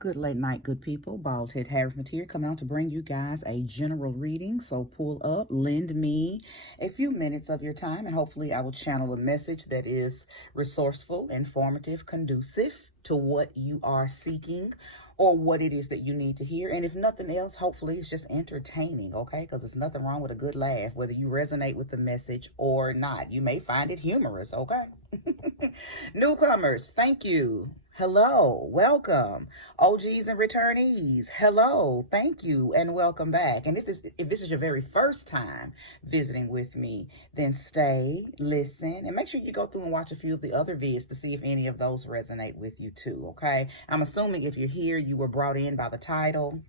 Good late night, good people. Bald Head Harris here, coming out to bring you guys a general reading. So pull up, lend me a few minutes of your time, and hopefully I will channel a message that is resourceful, informative, conducive to what you are seeking or what it is that you need to hear. And if nothing else, hopefully it's just entertaining, okay? Because there's nothing wrong with a good laugh, whether you resonate with the message or not. You may find it humorous, okay? Newcomers, thank you. Hello, welcome. OGs and returnees, hello, thank you, and welcome back. And if this is your very first time visiting with me, then stay, listen, and make sure you go through and watch a few of the other vids to see if any of those resonate with you too, okay? I'm assuming if you're here, you were brought in by the title.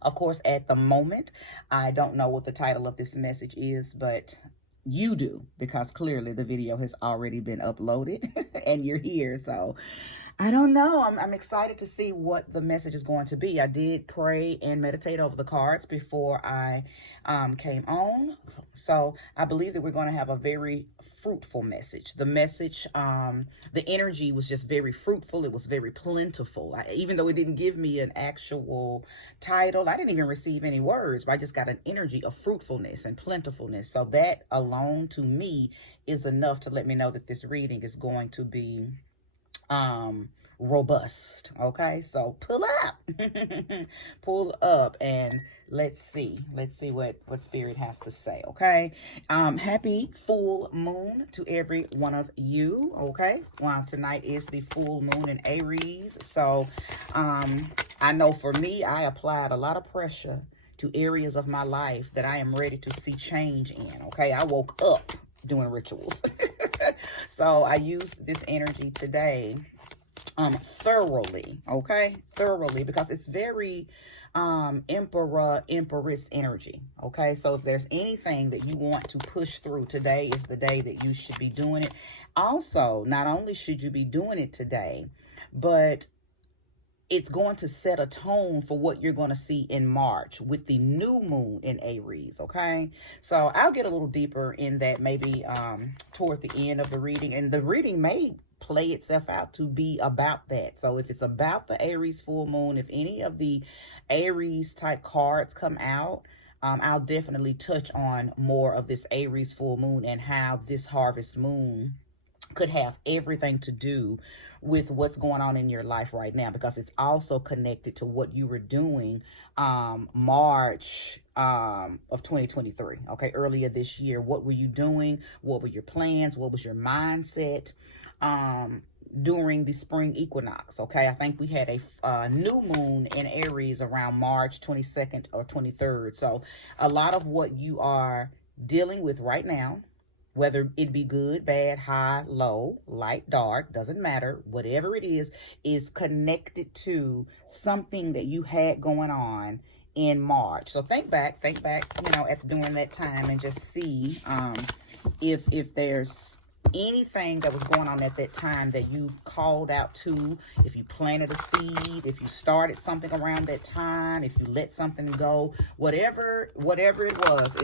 Of course, at the moment, I don't know what the title of this message is, but you do, because clearly the video has already been uploaded and you're here. So I don't know. I'm excited to see what the message is going to be. I did pray and meditate over the cards before I came on. So I believe that we're going to have a very fruitful message. The message, the energy was just very fruitful. It was very plentiful. Even though it didn't give me an actual title, I didn't even receive any words, but I just got an energy of fruitfulness and plentifulness. So that alone to me is enough to let me know that this reading is going to be robust. Okay, so pull up and let's see what spirit has to say. Okay, happy full moon to every one of you. Okay, tonight is the full moon in Aries. So I know for me, I applied a lot of pressure to areas of my life that I am ready to see change in. Okay, I woke up doing rituals. So I used this energy today thoroughly, okay? Thoroughly, because it's very emperor, empress energy, okay? So if there's anything that you want to push through, today is the day that you should be doing it. Also, not only should you be doing it today, but it's going to set a tone for what you're going to see in March with the new moon in Aries, okay? So I'll get a little deeper in that maybe toward the end of the reading. And the reading may play itself out to be about that. So if it's about the Aries full moon, if any of the Aries type cards come out, I'll definitely touch on more of this Aries full moon and how this harvest moon could have everything to do with what's going on in your life right now, because it's also connected to what you were doing March of 2023, okay, earlier this year. What were you doing? What were your plans? What was your mindset during the spring equinox? Okay, I think we had a new moon in Aries around March 22nd or 23rd. So a lot of what you are dealing with right now, whether it be good, bad, high, low, light, dark, doesn't matter. Whatever it is connected to something that you had going on in March. So think back, at during that time and just see if there's anything that was going on at that time that you called out to, if you planted a seed, if you started something around that time, if you let something go, whatever it was,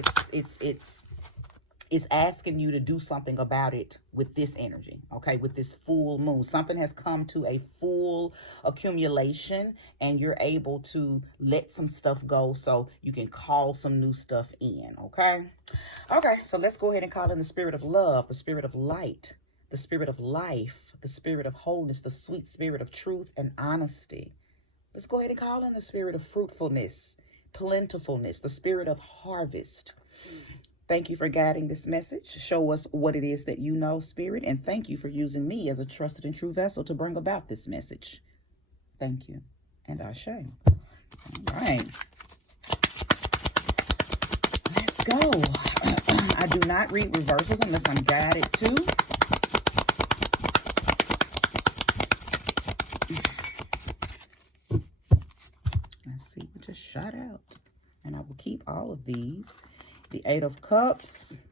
it's asking you to do something about it with this energy, okay, with this full moon. Something has come to a full accumulation and you're able to let some stuff go so you can call some new stuff in, okay? Okay, so let's go ahead and call in the spirit of love, the spirit of light, the spirit of life, the spirit of wholeness, the sweet spirit of truth and honesty. Let's go ahead and call in the spirit of fruitfulness, plentifulness, the spirit of harvest. Thank you for guiding this message. Show us what it is that you know, Spirit, and thank you for using me as a trusted and true vessel to bring about this message. Thank you, and Ashe. All right. Let's go. I do not read reverses unless I'm guided to. Let's see what just shot out. And I will keep all of these. The 8 of Cups,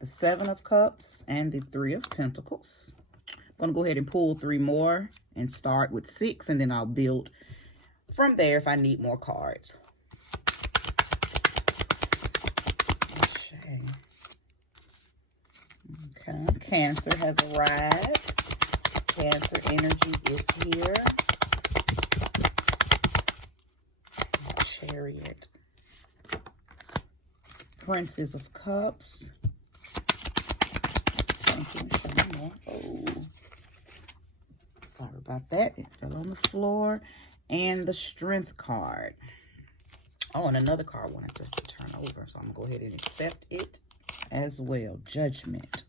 the 7 of Cups, and the 3 of Pentacles. I'm going to go ahead and pull 3 more and start with 6, and then I'll build from there if I need more cards. Okay, Cancer has arrived. Cancer energy is here. Princess of Cups. Oh, sorry about that. It fell on the floor. And the Strength card. Oh, and another card I wanted to turn over, so I'm going to go ahead and accept it as well. Judgment.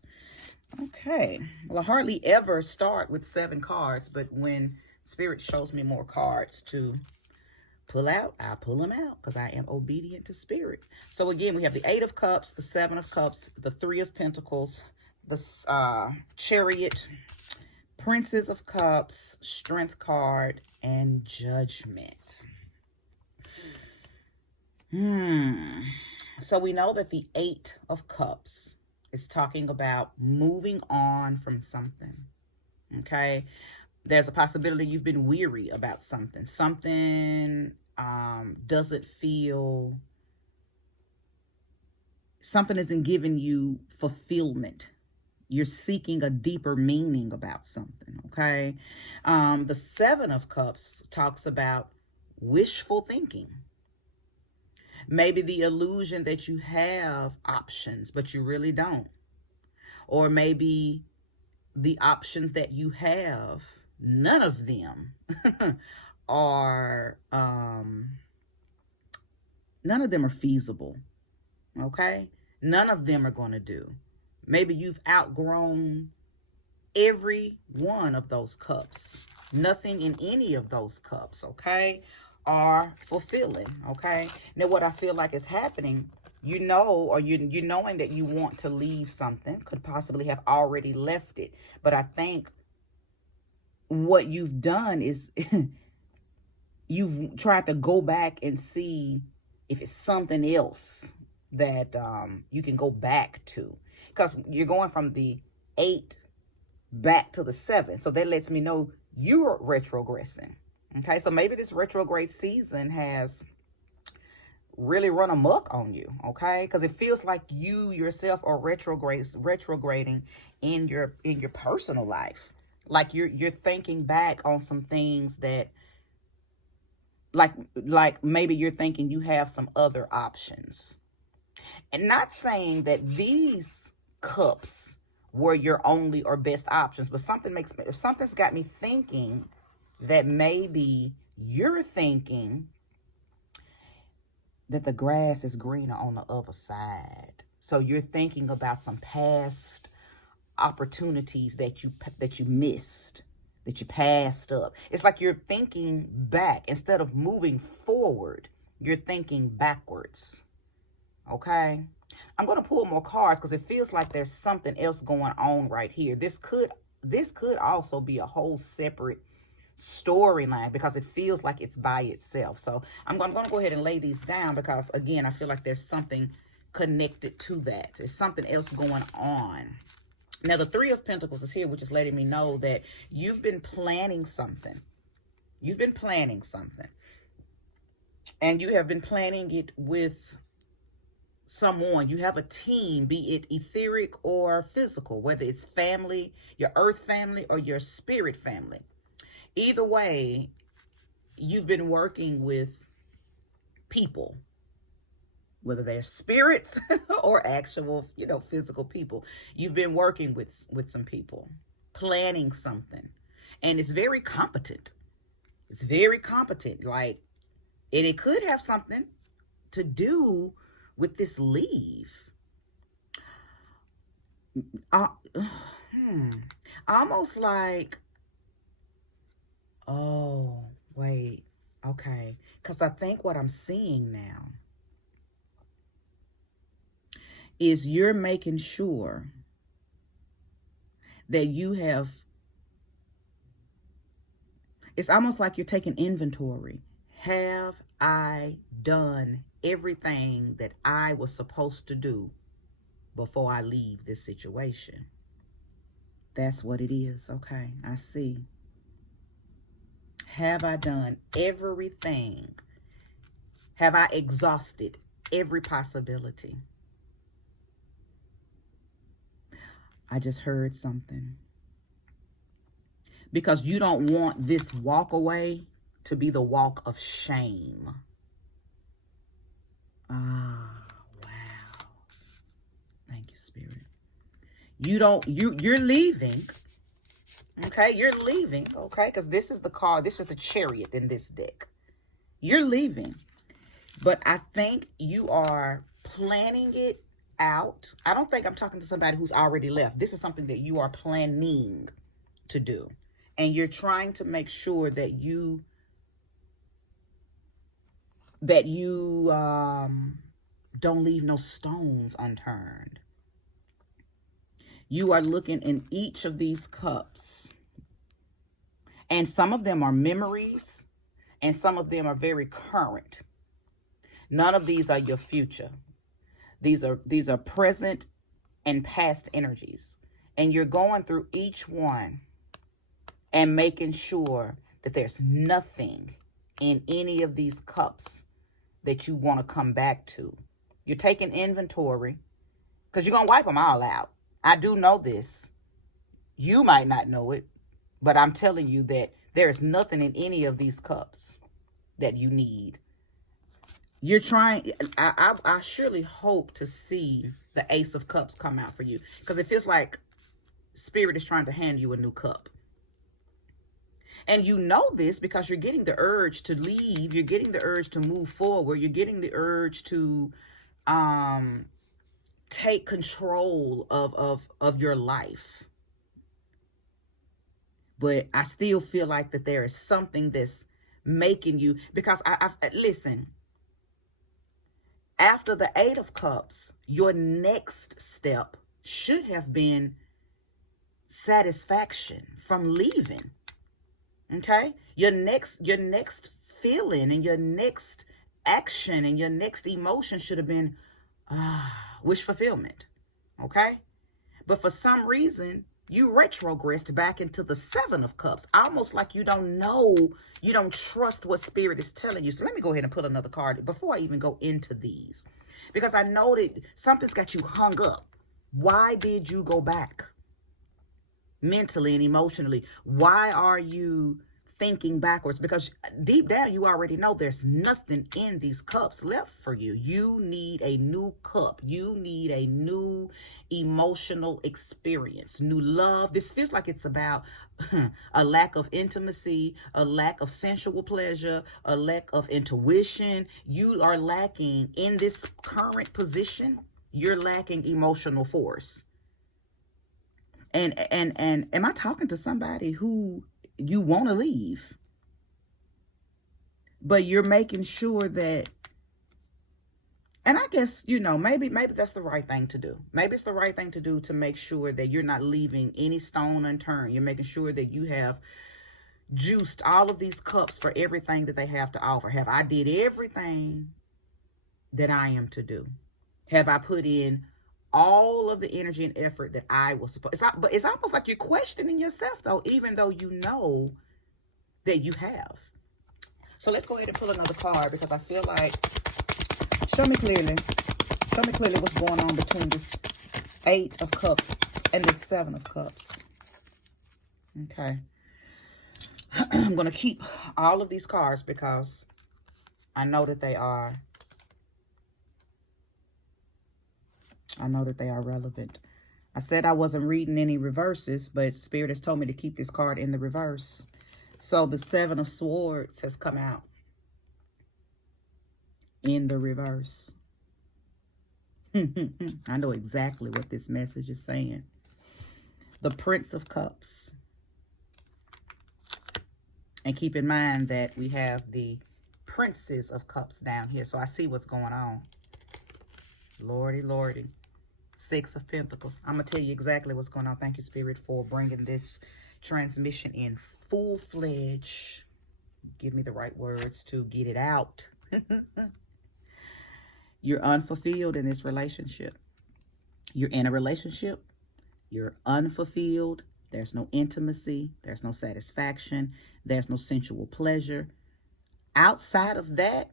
Okay. Well, I hardly ever start with 7 cards, but when Spirit shows me more cards to pull out, I pull them out because I am obedient to Spirit. So again, we have the 8 of Cups, the 7 of Cups, the 3 of Pentacles, the Chariot, Princess of Cups, Strength card, and Judgment. So we know that the 8 of Cups is talking about moving on from something. Okay? There's a possibility you've been weary about something. Something doesn't feel... Something isn't giving you fulfillment. You're seeking a deeper meaning about something, okay? The 7 of Cups talks about wishful thinking. Maybe the illusion that you have options, but you really don't. Or maybe the options that you have, none of them are feasible, okay? None of them are going to do. Maybe you've outgrown every one of those cups. Nothing in any of those cups, okay, are fulfilling, okay? Now, what I feel like is happening, you know, or you knowing that you want to leave something, could possibly have already left it. But I think what you've done is you've tried to go back and see if it's something else that you can go back to. Because you're going from the 8 back to the 7. So that lets me know you're retrogressing. Okay, so maybe this retrograde season has really run amok on you, okay? Because it feels like you yourself are retrograding in your personal life. Like you're thinking back on some things that, like maybe you're thinking you have some other options. And not saying that these cups were your only or best options, but something's got me thinking that maybe you're thinking that the grass is greener on the other side. So you're thinking about some past opportunities that you missed, that you passed up. It's like you're thinking back. Instead of moving forward, you're thinking backwards. Okay? I'm going to pull more cards because it feels like there's something else going on right here. This could also be a whole separate storyline because it feels like it's by itself. So I'm going to go ahead and lay these down because, again, I feel like there's something connected to that. There's something else going on. Now, the 3 of Pentacles is here, which is letting me know that you've been planning something. You've been planning something. And you have been planning it with someone. You have a team, be it etheric or physical, whether it's family, your earth family, or your spirit family. Either way, you've been working with people, whether they're spirits or actual, physical people. You've been working with some people, planning something. And it's very competent. It's very competent. Like, and it could have something to do with this leave. Almost like, oh, wait, okay. Because I think what I'm seeing now is you're making sure that you have, it's almost like you're taking inventory. Have I done everything that I was supposed to do before I leave this situation? That's what it is. Okay, I see. Have I done everything? Have I exhausted every possibility? I just heard something. Because you don't want this walk away to be the walk of shame. Ah, wow. Thank you, Spirit. You're leaving. Okay, you're leaving, okay? Because this is the card, this is the Chariot in this deck. You're leaving. But I think you are planning it out. I don't think I'm talking to somebody who's already left. This is something that you are planning to do. And you're trying to make sure that you don't leave no stones unturned. You are looking in each of these cups. And some of them are memories, and some of them are very current. None of these are your future. These are present and past energies. And you're going through each one and making sure that there's nothing in any of these cups that you want to come back to. You're taking inventory because you're going to wipe them all out. I do know this. You might not know it, but I'm telling you that there is nothing in any of these cups that you need. You're trying, I surely hope to see the Ace of Cups come out for you, because it feels like Spirit is trying to hand you a new cup. And you know this because you're getting the urge to leave. You're getting the urge to move forward. You're getting the urge to take control of your life. But I still feel like that there is something that's making you, because I listen, after the Eight of Cups, your next step should have been satisfaction from leaving. Okay? Your next feeling and your next action and your next emotion should have been wish fulfillment. Okay? But for some reason, you retrogressed back into the Seven of Cups, almost like you don't know, you don't trust what Spirit is telling you. So let me go ahead and pull another card before I even go into these, because I know that something's got you hung up. Why did you go back mentally and emotionally? Why are you thinking backwards? Because deep down you already know there's nothing in these cups left for you. You need a new cup. You need a new emotional experience, new love. This feels like it's about a lack of intimacy, a lack of sensual pleasure, a lack of intuition. You are lacking in this current position. You're lacking emotional force. And am I talking to somebody who you want to leave, but you're making sure that, and I guess, you know, maybe that's the right thing to do. Maybe it's the right thing to do to make sure that you're not leaving any stone unturned. You're making sure that you have juiced all of these cups for everything that they have to offer. Have I did everything that I am to do? Have I put in all of the energy and effort that I was supposed to? But it's almost like you're questioning yourself, though, even though you know that you have. So let's go ahead and pull another card, because I feel like, show me clearly what's going on between this Eight of Cups and this Seven of Cups. Okay. I'm going to keep all of these cards because I know that they are relevant. I said I wasn't reading any reverses, but Spirit has told me to keep this card in the reverse. So the Seven of Swords has come out in the reverse. I know exactly what this message is saying. The Prince of Cups. And keep in mind that we have the Princess of Cups down here. So I see what's going on. Lordy, Lordy. Six of Pentacles. I'm going to tell you exactly what's going on. Thank you, Spirit, for bringing this transmission in full-fledged. Give me the right words to get it out. You're unfulfilled in this relationship. You're in a relationship. You're unfulfilled. There's no intimacy. There's no satisfaction. There's no sensual pleasure. Outside of that,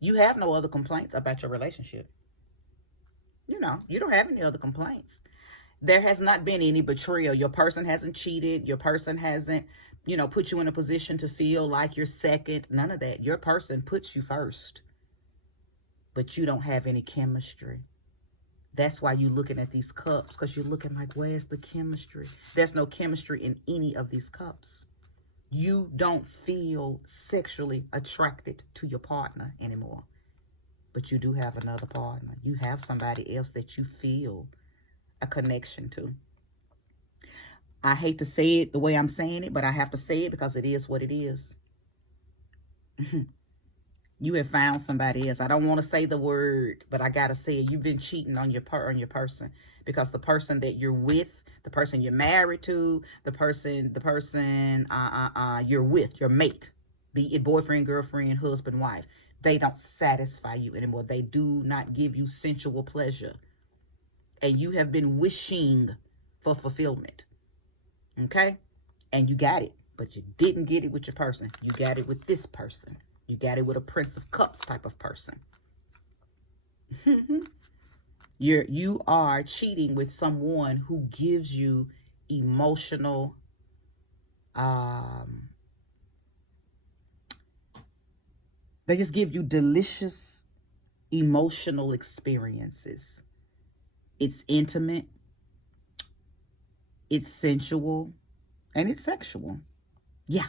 you have no other complaints about your relationship. You know, you don't have any other complaints. There has not been any betrayal. Your person hasn't cheated. Your person hasn't, you know, put you in a position to feel like you're second. None of that. Your person puts you first. but you don't have any chemistry. That's why you're looking at these cups, because you're looking like, where's the chemistry? There's no chemistry in any of these cups. You don't feel sexually attracted to your partner anymore, but you do have another partner. You have somebody else that you feel a connection to. I hate to say it the way I'm saying it, but I have to say it because it is what it is. You have found somebody else. I don't want to say the word, but I gotta say it. You've been cheating on your person, because the person that you're with, the person you're married to, the person you're with, your mate, be it boyfriend, girlfriend, husband, wife, they don't satisfy you anymore. They do not give you sensual pleasure, and you have been wishing for fulfillment. Okay, and you got it, but you didn't get it with your person. You got it with this person. You got it with a Prince of Cups type of person. You are cheating with someone who gives you emotional, they just give you delicious emotional experiences. It's intimate, it's sensual, and it's sexual. Yeah.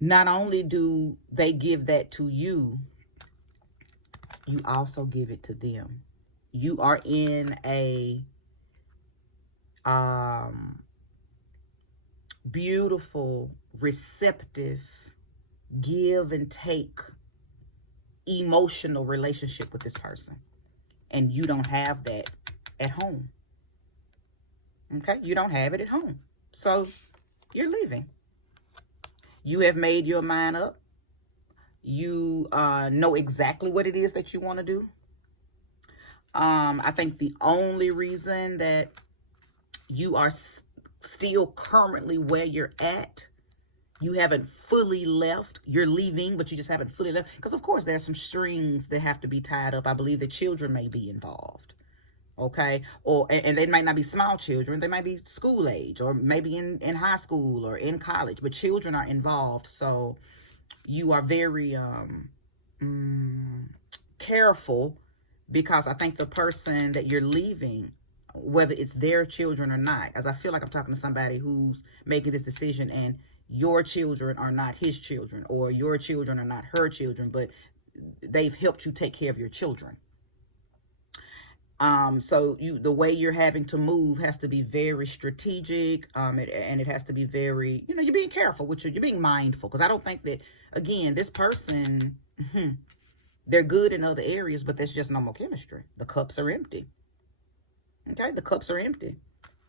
Not only do they give that to you, you also give it to them. You are in a beautiful, receptive, give and take, emotional relationship with this person. And you don't have that at home. Okay? You don't have it at home. So you're leaving. You have made your mind up. You know exactly what it is that you want to do. I think the only reason that you are still currently where you're at, you haven't fully left. You're leaving, but you just haven't fully left. Because, of course, there are some strings that have to be tied up. I believe the children may be involved. Okay, and they might not be small children. They might be school age, or maybe in high school or in college, but children are involved. So you are very careful, because I think the person that you're leaving, whether it's their children or not, as I feel like I'm talking to somebody who's making this decision and your children are not his children, or your children are not her children, but they've helped you take care of your children. So the way you're having to move has to be very strategic, and it has to be very, you're being careful, you're being mindful, because I don't think that, again, this person, they're good in other areas, but there's just no more chemistry. The cups are empty. Okay, the cups are empty,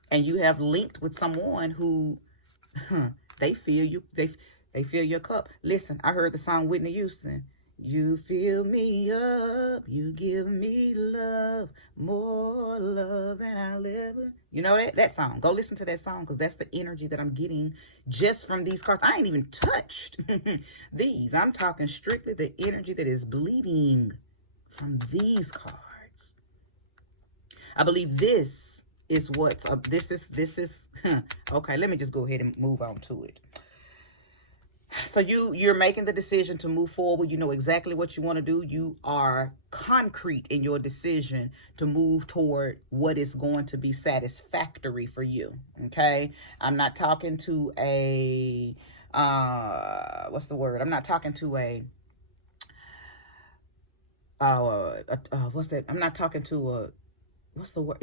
and you have linked with someone who, they feel you, they fill your cup. Listen, I heard the song Whitney Houston. You fill me up, you give me love, more love than I'll ever. You know that song? Go listen to that song, because that's the energy that I'm getting just from these cards. I ain't even touched these. I'm talking strictly the energy that is bleeding from these cards. I believe this is what's up. This is okay, let me just go ahead and move on to it. So you're making the decision to move forward. You know exactly what you want to do. You are concrete in your decision to move toward what is going to be satisfactory for you. Okay, I'm not talking to a what's the word? I'm not talking to a what's that? I'm not talking to a, what's the word?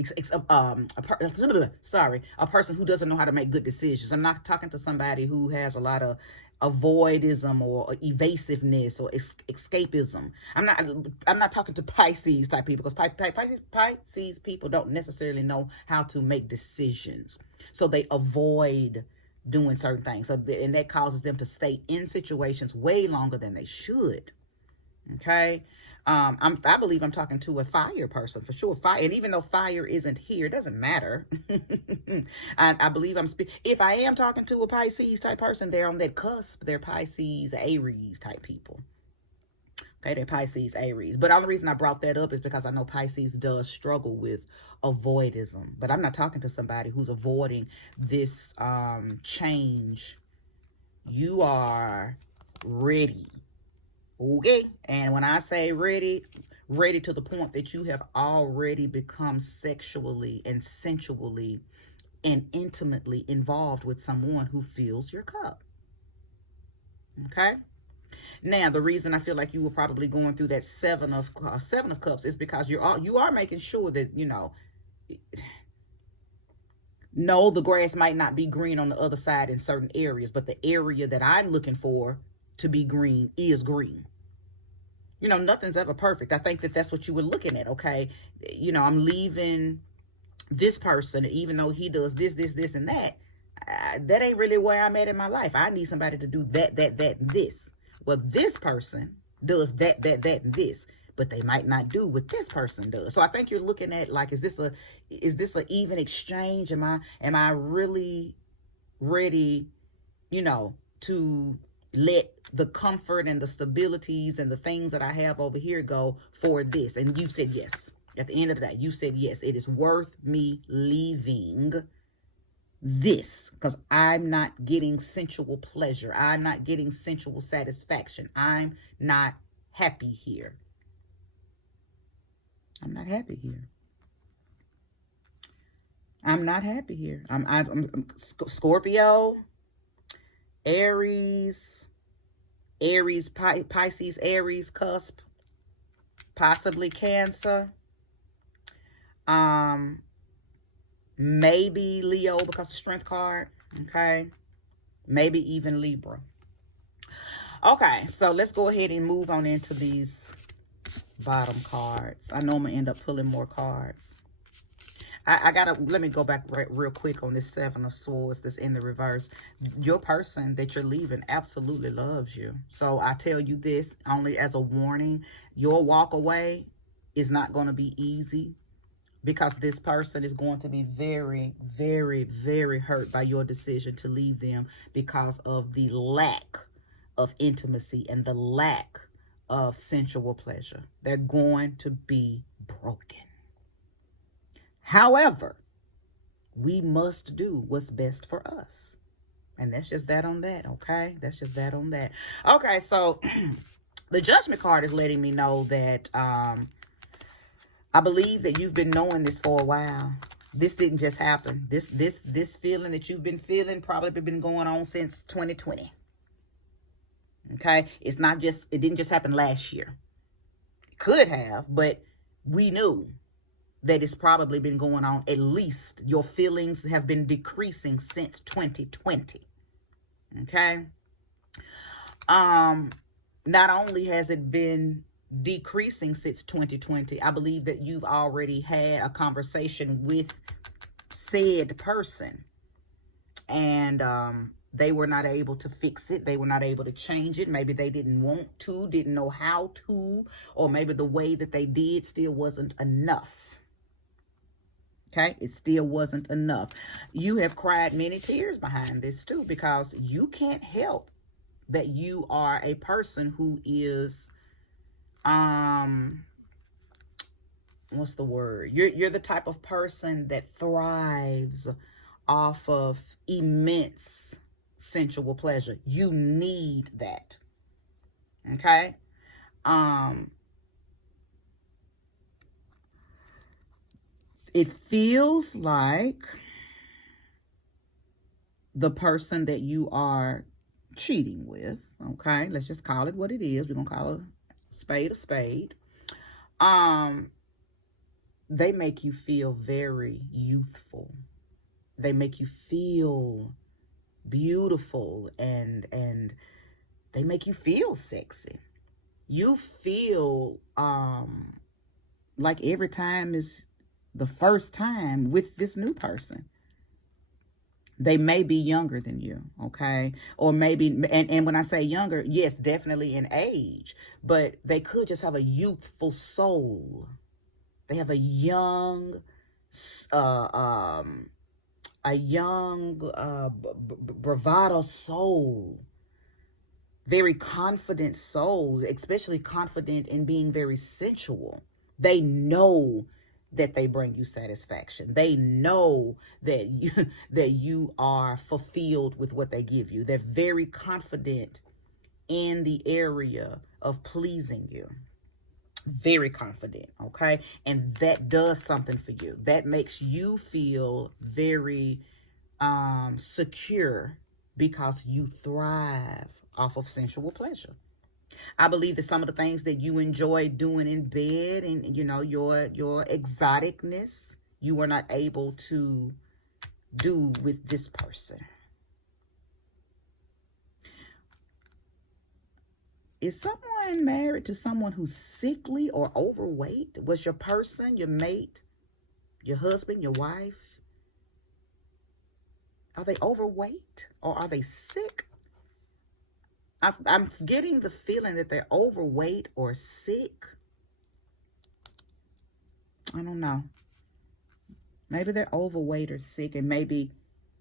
A person who doesn't know how to make good decisions. I'm not talking to somebody who has a lot of avoidism or evasiveness or escapism. I'm not talking to Pisces type people, because Pisces people don't necessarily know how to make decisions, so they avoid doing certain things. And that causes them to stay in situations way longer than they should. Okay. I believe I'm talking to a fire person for sure. Fire, and even though fire isn't here, it doesn't matter. I believe if I am talking to a Pisces type person, they're on that cusp. They're Pisces, Aries type people. Okay, they're Pisces, Aries. But the only reason I brought that up is because I know Pisces does struggle with avoidism. But I'm not talking to somebody who's avoiding this change. You are ready. Okay. And when I say ready, ready to the point that you have already become sexually and sensually and intimately involved with someone who fills your cup. Okay. Now, the reason I feel like you were probably going through that seven of cups is because you are making sure that, you know, no, the grass might not be green on the other side in certain areas, but the area that I'm looking for to be green is green. You know, nothing's ever perfect. I think that that's what you were looking at. Okay. You know, I'm leaving this person, even though he does this, and that. That ain't really where I'm at in my life. I need somebody to do that, and this. Well, this person does that, and this, but they might not do what this person does. So I think you're looking at, like, is this a even exchange? Am I really ready, you know, to let the comfort and the stabilities and the things that I have over here go for this? And you said yes. At the end of the day, you said yes. It is worth me leaving this because I'm not getting sensual pleasure. I'm not getting sensual satisfaction. I'm not happy here. I'm not happy here. I'm not happy here. I'm Scorpio, Aries, Pisces, Aries cusp, possibly Cancer. Maybe Leo because of strength card. Okay. Maybe even Libra. Okay, so let's go ahead and move on into these bottom cards. I know I'm gonna end up pulling more cards. I gotta, let me go back real quick on this Seven of Swords that's in the reverse. Your person that you're leaving absolutely loves you. So I tell you this only as a warning. Your walk away is not going to be easy because this person is going to be very, very, very hurt by your decision to leave them because of the lack of intimacy and the lack of sensual pleasure. They're going to be broken. However, we must do what's best for us. And that's just that on that, okay? That's just that on that. Okay, so the Judgment card is letting me know that I believe that you've been knowing this for a while. This didn't just happen. This feeling that you've been feeling probably been going on since 2020. Okay? It's not just, it didn't just happen last year. It could have, but we knew that it's probably been going on. At least your feelings have been decreasing since 2020. Okay? Not only has it been decreasing since 2020, I believe that you've already had a conversation with said person and they were not able to fix it. They were not able to change it. Maybe they didn't want to, didn't know how to, or maybe the way that they did still wasn't enough. Okay, it still wasn't enough. You have cried many tears behind this too, because you can't help that you are a person who is, what's the word? You're the type of person that thrives off of immense sensual pleasure. You need that. Okay? It feels like the person that you are cheating with, okay? Let's just call it what it is. We're going to call a spade. They make you feel very youthful. They make you feel beautiful and they make you feel sexy. You feel like every time is the first time with this new person. They may be younger than you, okay? Or maybe, and when I say younger, yes, definitely in age, but they could just have a youthful soul. They have a young, bravado soul. Very confident souls, especially confident in being very sensual. They know that they bring you satisfaction. They know that you are fulfilled with what they give you. They're very confident in the area of pleasing you. Very confident, okay? And that does something for you. That makes you feel very secure because you thrive off of sensual pleasure. I believe that some of the things that you enjoy doing in bed and, you know, your exoticness, you are not able to do with this person. Is someone married to someone who's sickly or overweight? Was your person, your mate, your husband, your wife, are they overweight or are they sick? I'm getting the feeling that they're overweight or sick. I don't know. Maybe they're overweight or sick, and maybe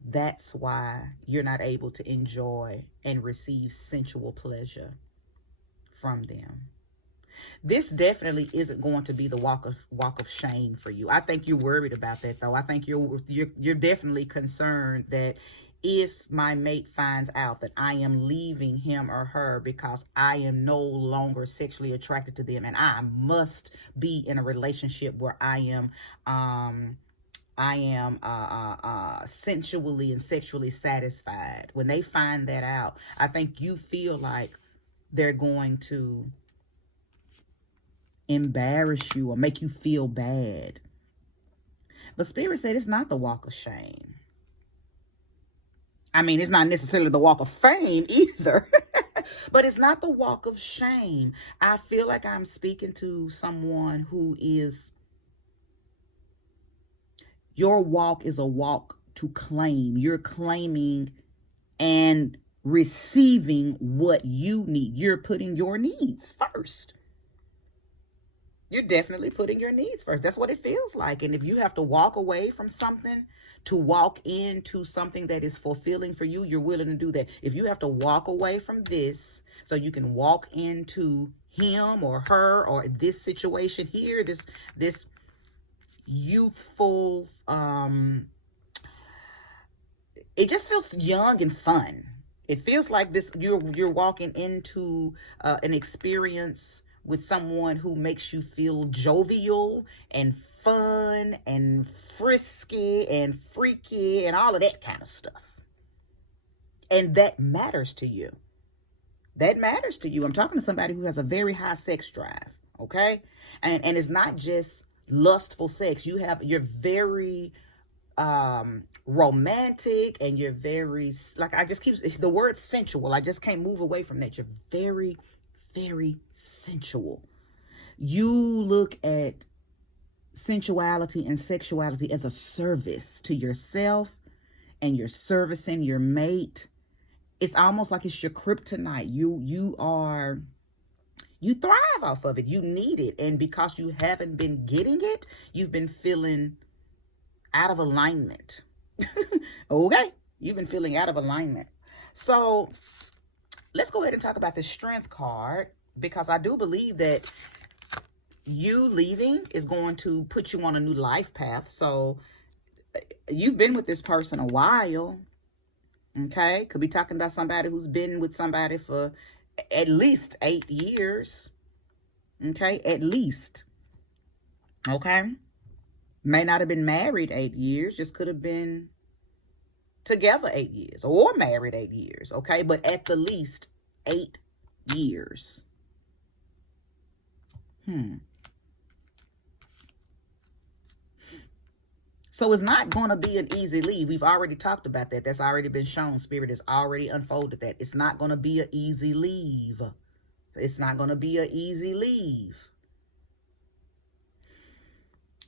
that's why you're not able to enjoy and receive sensual pleasure from them. This definitely isn't going to be the walk of shame for you. I think you're worried about that, though. I think you're definitely concerned that if my mate finds out that I am leaving him or her because I am no longer sexually attracted to them, and I must be in a relationship where I am sensually and sexually satisfied. When they find that out, I think you feel like they're going to embarrass you or make you feel bad. But Spirit said it's not the walk of shame. I mean, it's not necessarily the walk of fame either. But it's not the walk of shame. I feel like I'm speaking to someone who is, your walk is a walk to claim. You're claiming and receiving what you need. You're putting your needs first. You're definitely putting your needs first. That's what it feels like. And if you have to walk away from something to walk into something that is fulfilling for you, you're willing to do that. If you have to walk away from this so you can walk into him or her or this situation here, this youthful, it just feels young and fun. It feels like this, you're walking into an experience with someone who makes you feel jovial and fun and frisky and freaky and all of that kind of stuff. And that matters to you. That matters to you. I'm talking to somebody who has a very high sex drive, okay? And it's not just lustful sex. You're very romantic, and you're very, like, I just keep the word sensual. I just can't move away from that. You're very, very sensual. You look at sensuality and sexuality as a service to yourself, and you're servicing your mate. It's almost like it's your kryptonite. You thrive off of it. You need it. And because you haven't been getting it, you've been feeling out of alignment. Okay? You've been feeling out of alignment. So let's go ahead and talk about the strength card, because I do believe that you leaving is going to put you on a new life path. So you've been with this person a while. Okay? Could be talking about somebody who's been with somebody for at least 8 years. Okay? At least. Okay? May not have been married 8 years. Just could have been together 8 years or married 8 years. Okay? But at the least 8 years. So it's not going to be an easy leave. We've already talked about that. That's already been shown. Spirit has already unfolded that. It's not going to be an easy leave. It's not going to be an easy leave.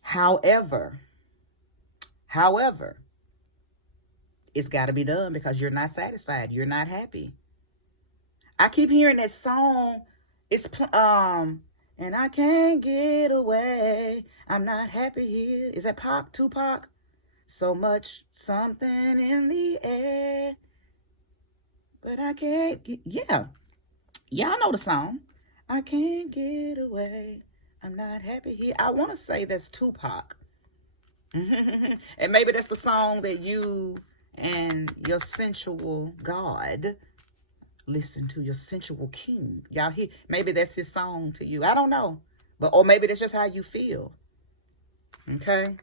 However, it's got to be done because you're not satisfied. You're not happy. I keep hearing that song. It's and I can't get away. I'm not happy here. Is that Tupac? So much something in the air, but I can't get, yeah. Y'all know the song. I can't get away. I'm not happy here. I want to say that's Tupac. And maybe that's the song that you and your sensual God listen to your sensual king. Y'all hear? Maybe that's his song to you. I don't know. But, or maybe that's just how you feel. Okay.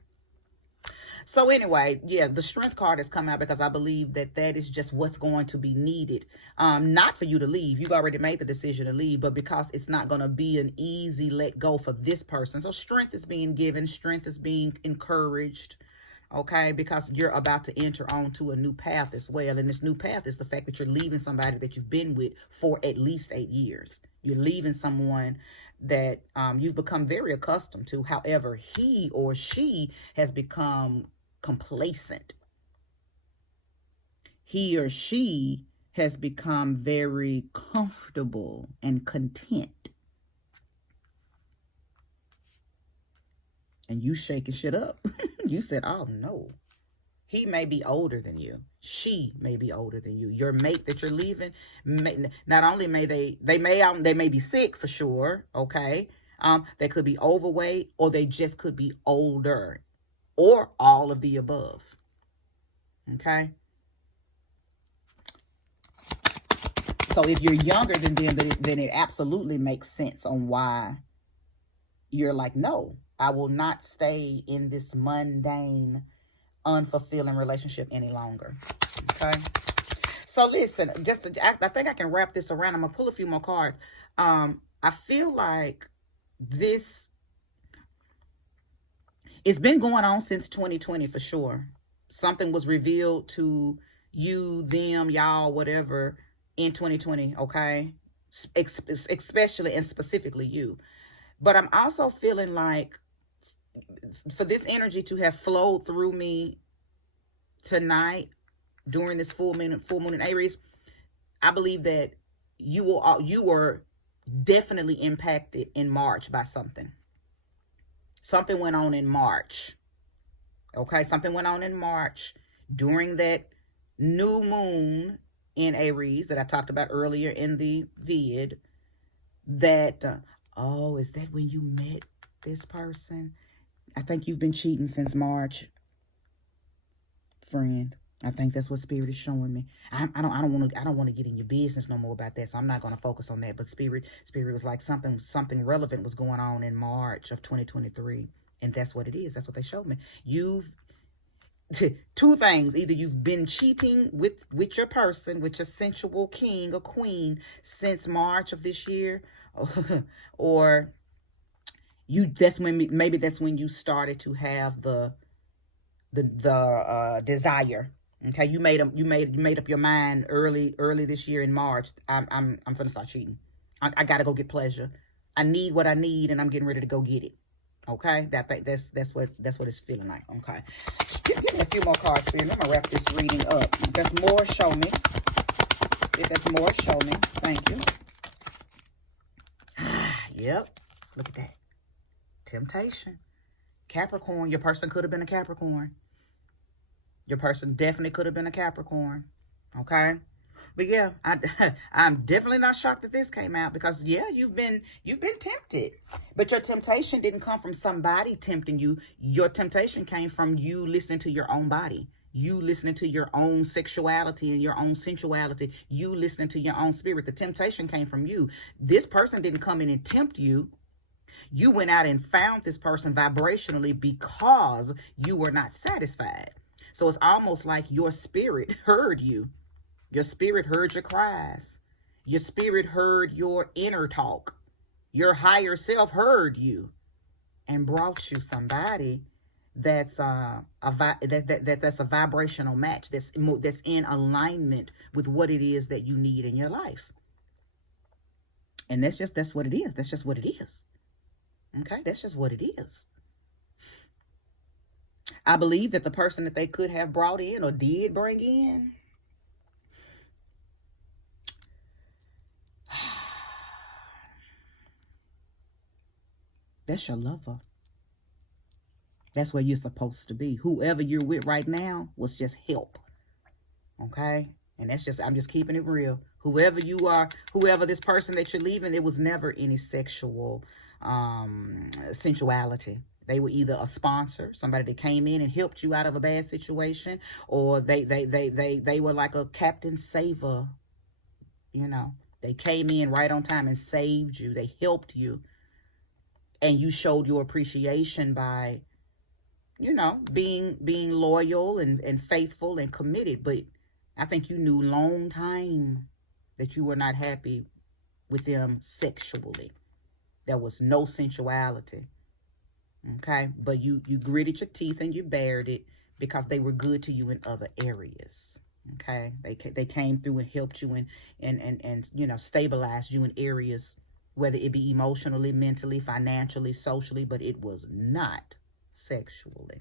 So anyway, yeah, the strength card has come out because I believe that that is just what's going to be needed. Not for you to leave. You've already made the decision to leave, but because it's not going to be an easy let go for this person. So strength is being given. Strength is being encouraged. Okay, because you're about to enter onto a new path as well. And this new path is the fact that you're leaving somebody that you've been with for at least 8 years. You're leaving someone that you've become very accustomed to. However, he or she has become complacent. He or she has become very comfortable and content. And you shaking shit up. You said, oh no. He may be older than you. She may be older than you. Your mate that you're leaving, not only may they may be sick for sure, okay? They could be overweight, or they just could be older, or all of the above. Okay? So if you're younger than them, then it absolutely makes sense on why you're like, no, I will not stay in this mundane, unfulfilling relationship any longer. Okay. So listen, I think I can wrap this around. I'm gonna pull a few more cards. I feel like this, it's been going on since 2020 for sure. Something was revealed to you, them, y'all, whatever, in 2020. Okay, especially and specifically you. But I'm also feeling like for this energy to have flowed through me tonight during this full moon in Aries, I believe that you were definitely impacted in March by something. Something went on in March. Okay, something went on in March during that new moon in Aries that I talked about earlier in the vid. That oh, is that when you met this person? I think you've been cheating since March, friend. I think that's what Spirit is showing me. I don't want to get in your business no more about that, so I'm not going to focus on that. But Spirit was like something relevant was going on in March of 2023, and that's what it is. That's what they showed me. You've two things: either you've been cheating with your person, with your sensual king or queen since March of this year, or maybe that's when you started to have the desire. Okay, you made up your mind early this year in March. I'm gonna start cheating. I gotta go get pleasure. I need what I need, and I'm getting ready to go get it. Okay, that's what it's feeling like. Okay, give me a few more cards, Spirit. I'm gonna wrap this reading up. If there's more, show me. If there's more, show me. Thank you. Yep. Look at that. Temptation. Capricorn. Your person could have been a Capricorn. Your person definitely could have been a Capricorn. Okay. But yeah, I'm definitely not shocked that this came out, because yeah, you've been tempted. But your temptation didn't come from somebody tempting you. Your temptation came from you listening to your own body. You listening to your own sexuality and your own sensuality. You listening to your own spirit. The temptation came from you. This person didn't come in and tempt you. You went out and found this person vibrationally because you were not satisfied. So it's almost like your spirit heard you. Your spirit heard your cries. Your spirit heard your inner talk. Your higher self heard you and brought you somebody that's that's a vibrational match, that's in alignment with what it is that you need in your life. And that's what it is. That's just what it is. Okay, that's just what it is. I believe that the person that they could have brought in or did bring in, that's your lover. That's where you're supposed to be. Whoever you're with right now was just help. Okay? And I'm just keeping it real. Whoever you are, whoever this person that you're leaving, there was never any sexual sensuality. They were either a sponsor, somebody that came in and helped you out of a bad situation, or they were like a Captain Saver You know, they came in right on time and saved you. They helped you. And you showed your appreciation by, you know, being loyal and faithful and committed. But I think you knew long time that you were not happy with them sexually. There was no sensuality. Okay, but you gritted your teeth and you bared it because they were good to you in other areas. Okay, they came through and helped you and you know, stabilized you in areas, whether it be emotionally, mentally, financially, socially, but it was not sexually.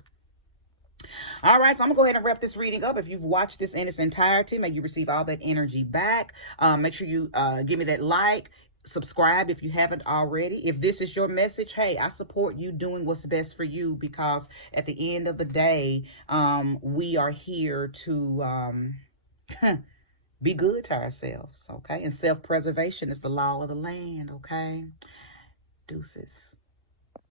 All right, so I'm gonna go ahead and wrap this reading up. If you've watched this in its entirety, may you receive all that energy back. Make sure you give me that like, subscribe if you haven't already. If this is your message, hey, I support you doing what's best for you, because at the end of the day, we are here to be good to ourselves, okay? And self-preservation is the law of the land, okay? Deuces.